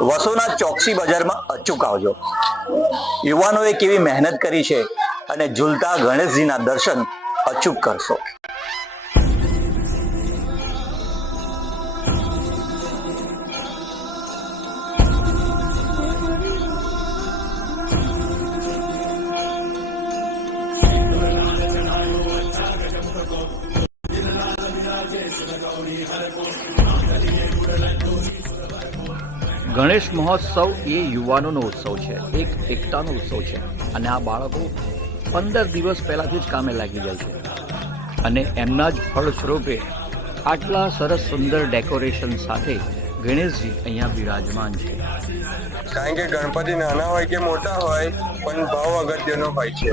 વસોના ચોકસી બજારમાં અચૂક આવજો। યુવાનોએ કેવી મહેનત કરી છે અને ઝૂલતા ગણેશજીના દર્શન અચૂક કરશો। ગણેશ મહોત્સવ એ યુવાનોનો ઉત્સવ છે, એક એકતાનો ઉત્સવ છે અને આ બાળકો 15 દિવસ પહેલાંથી જ કામે લાગી જાય છે અને એમના જ ફળ સ્વરૂપે આટલા સરસ સુંદર ડેકોરેશન સાથે ગણેશજી અહીંયા બિરાજમાન છે। કારણ કે ગણપતિ નાના હોય કે મોટા હોય પણ ભાવ અગત્યનો હોય છે।